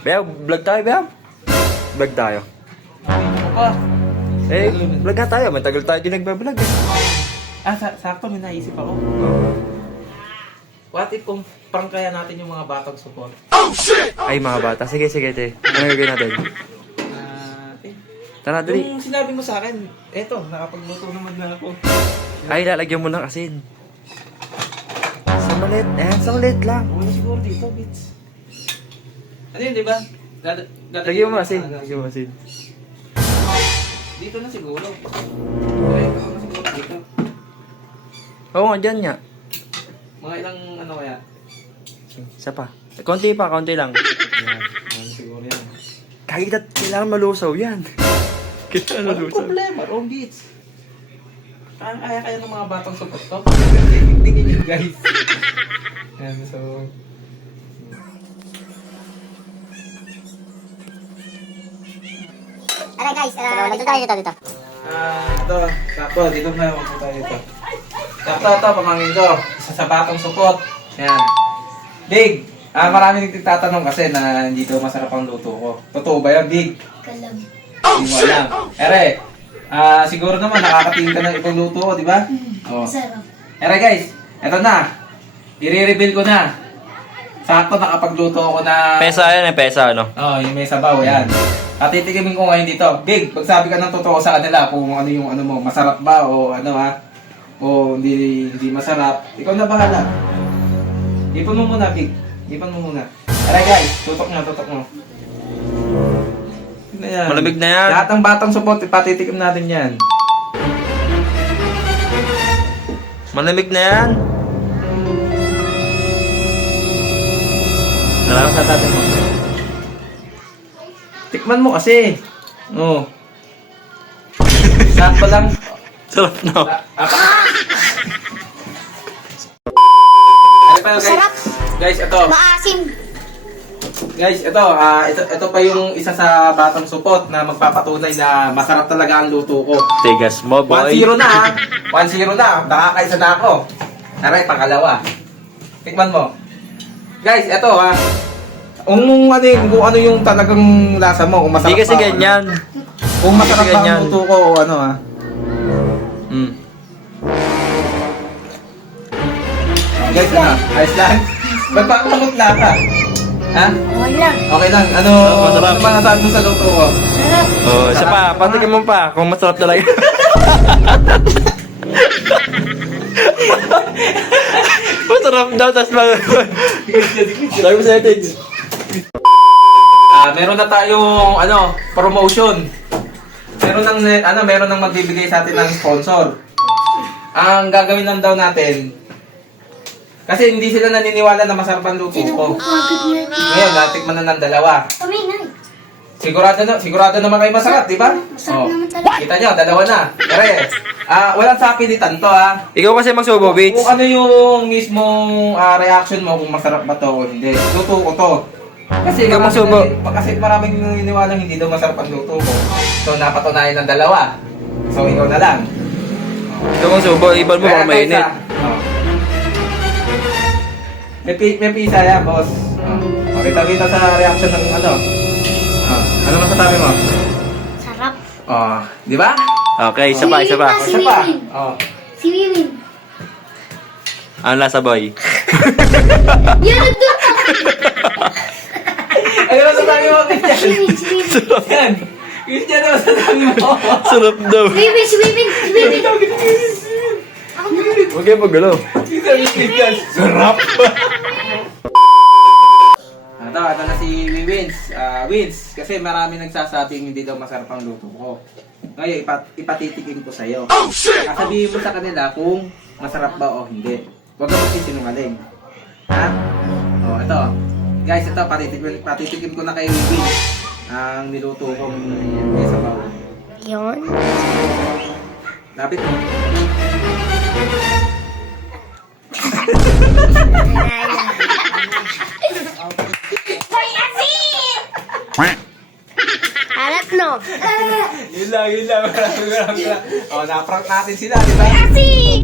Bea, vlog tayo, Bea. Vlog tayo. Oh, Eh, vlog nga tayo. Matagal tayo din nagbablog eh. sakto may naisip ako. What if kung prank kaya natin yung mga batang support? Ay, mga bata. Sige, sige, te. Ano gagawin natin? Tara, dali. Yung sinabi mo sa akin, eto, nakapagluto naman na ako. Ay, lalagyan mo ng asin. Sa maliit. Eh, sa maliit lang. Wala siguro dito, bits. Ano yun, di ba? Lagyan mo asin. Lagyan mo asin. Dito na siguro. Okay, ako na siguro dito. Oo nga, dyan nga. Mga ilang ano kaya? Isa pa. Konti pa, konti lang. Yan, siguro yan. Kahit kailangan malusaw yan. Kailangan Walang malusaw. problema, wrong beats. Kaya ng mga batang support to. Tingin nyo guys. Yan, so... Alright guys, dito tayo dito. ito, sakto, dito na ako tayo ito. Sakto, ito, pamangin ko. Isa sa batang support. Yan. Big, maraming nagtatanong kasi na hindi daw masarap ang luto ko. Totoo ba yan, Big? Kalam. Hindi mo alam. Ere, siguro naman nakakatingin ka ng itong luto ko, di ba? Oh. Sarap. Ere guys, eto na. I-reveal ko na. Sakto nakapagluto ako na... Pesa yan eh, pesa ano. yung may sabaw, yan. At titikimin ko ngayon dito. Big, magsabi ka ng totoo sa kanila kung ano yung ano mo, masarap ba o ano ha? O hindi masarap. Ikaw na bahala. Ipon mo muna, Big. Ipon mo muna. Ere guys, tutok mo. Na yan. Malamig na yan. Lahat ng batang support, ipatitikim natin yan. Malamig na yan. Salamat sa tatin mo. Tikman mo kasi. Oo. Sakto lang. Sarap na. Ano pa guys? Sarap. Guys, ito. Maasim. Guys, ito pa yung isa sa batang support na magpapatunay na masarap talaga ang luto ko. Tigas mo, boy. 1-0 na ha. 1-0 na. Nakakaisa na ako. Aray, pangalawa. Tikman mo. Guys, ito ha. Kung ano yung talagang lasa mo, kung masarap Hindi kasi ba o ganyan. ano. Kung masarap Hindi ba ganyan. ang luto ko o ano ha. Hmm. Guys, ayos lang. Ba't pa kamutla ka? Ha? Okay lang. Okay lang. Ano masarap. ba nasabi mo sa luto ko? Sarap. Oh, isa pa. Patikin mo pa kung masarap talaga. Masarap daw, tas mag... Sabi mo sa'yo, Tigs. Meron na tayong promotion. Meron nang magbibigay sa atin ng sponsor. Ang gagawin lang daw natin, kasi hindi sila naniniwala na masarap ang luto ko. Ngayon, natikman na ng dalawa. Kami na. Sigurado naman kayo masarap, di ba? Masarap naman talaga. Kita nyo, dalawa na. Pero walang sapilitan to ha. Ikaw kasi magsubo, Bits. Kung ano yung mismong reaction mo kung masarap ba to o hindi. Luto ko to. Kasi Ikaw magsubo. maraming naniniwala hindi daw masarap ang luto ko. So napatunayan ng dalawa. So ikaw na lang. Ikaw magsubo, ibal mo baka mainit. May pizza yan, boss. Kita sa reaction ng ano masasabi mo? Sarap. Di ba? Okay, isa pa, isa pa. Si Isa pa. Wiwin. Si Wiwin. Ang lasa, boy. Yan, nagtutok. Ano masasabi mo, Christian? Si Wiwin, si Wiwin. Yan. Christian, ano masasabi mo? Sarap daw. Si Wiwin, si Wiwin, si Wiwin. Ako na. Huwag kayo magalaw. Christian, sarap! Ito na si Wins. Wins, kasi marami nagsasabing hindi daw masarap ang luto ko. Ngayon, ipatitikim ko sa'yo. Sabihin mo sa kanila kung masarap ba o hindi. Huwag ka magsisinungaling. Ha? Ito. Guys, ito, patitikim ko na kay Wins ang niluto kong may sabaw. Yun. Lapit mo. Alat no. Yun lang. Naprank natin sila, di ba? Kasi!